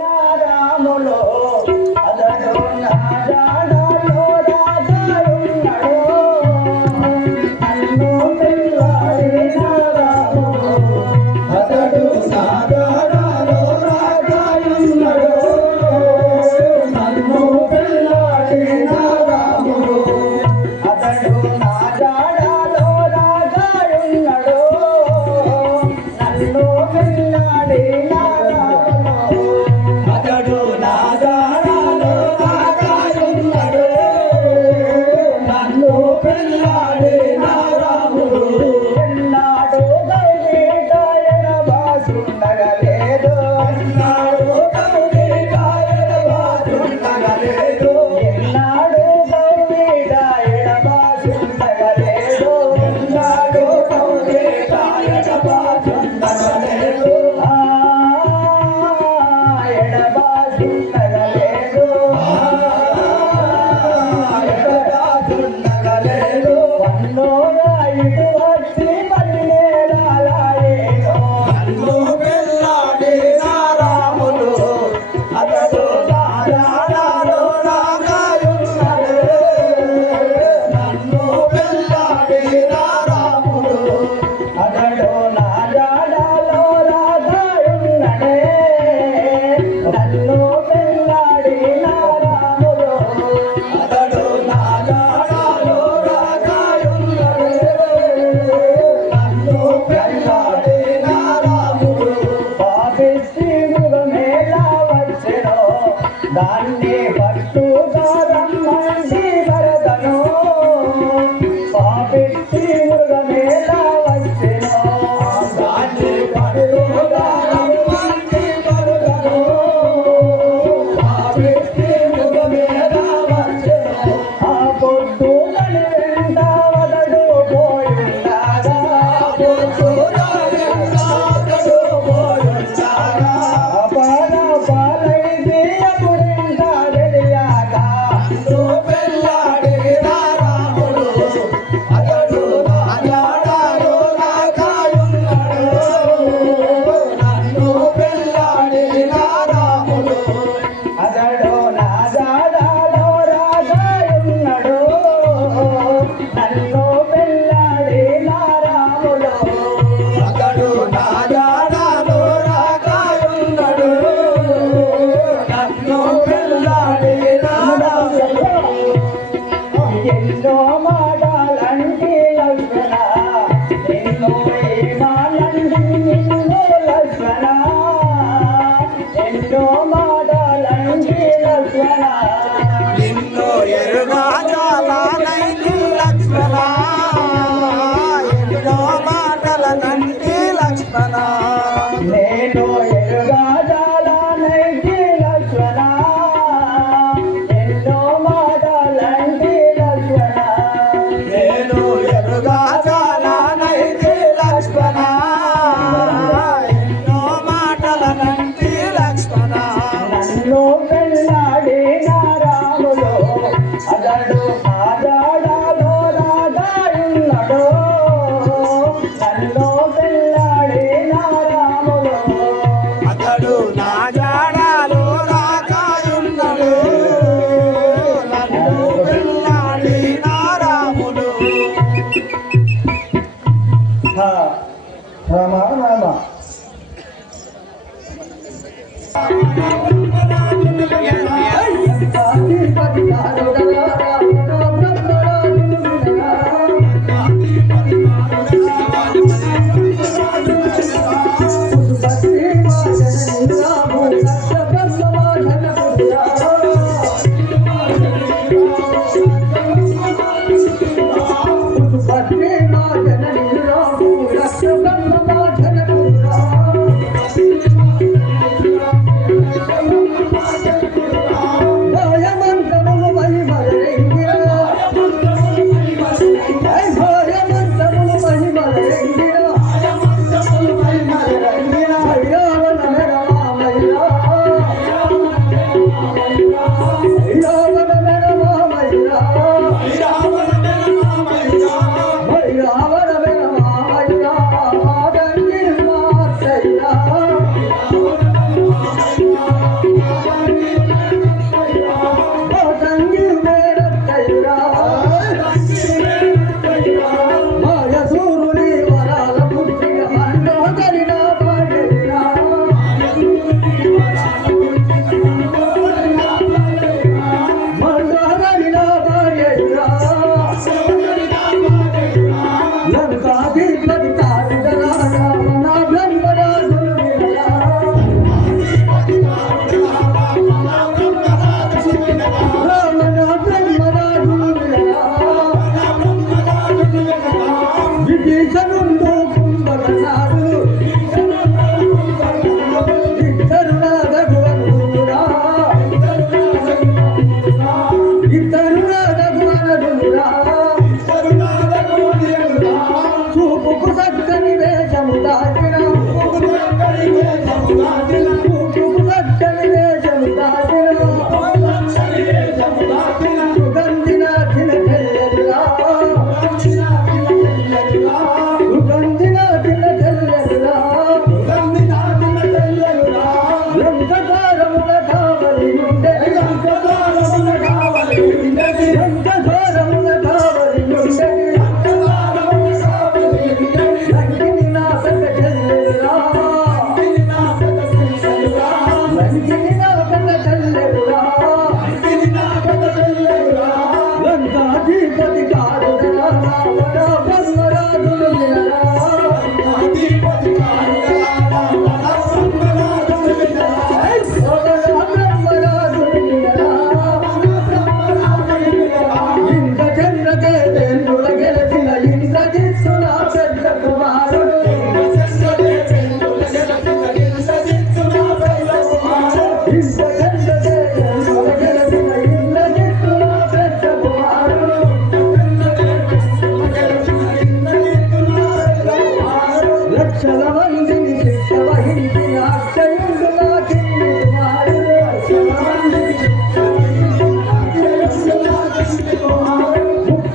రాములో అతడు నా No, I do not see. Não, não.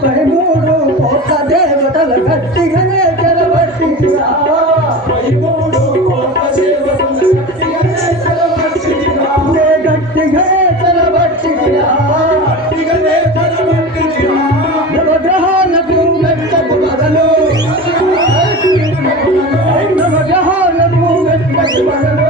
పైమూడు కోట దేవతల గట్టిగానే కనబట్టిరా పైమూడు కోట దేవతల గట్టిగానే కనబట్టిరా గట్టిగా కనబట్టిరా గట్టిగానే కనబట్టిరా నవగ్రహాలకు మెట్ట బుడగలు నవగ్రహాలకు మెట్ట బుడగలు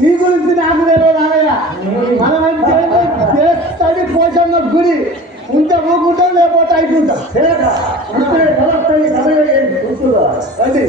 నీ గురించి నాకు తెలియదు నాయన. మనమంటే చేస్తాడు పోషణ గురి ఉంటే ఊరుకుంటాం లేకపోతే అయిపోతాం. అది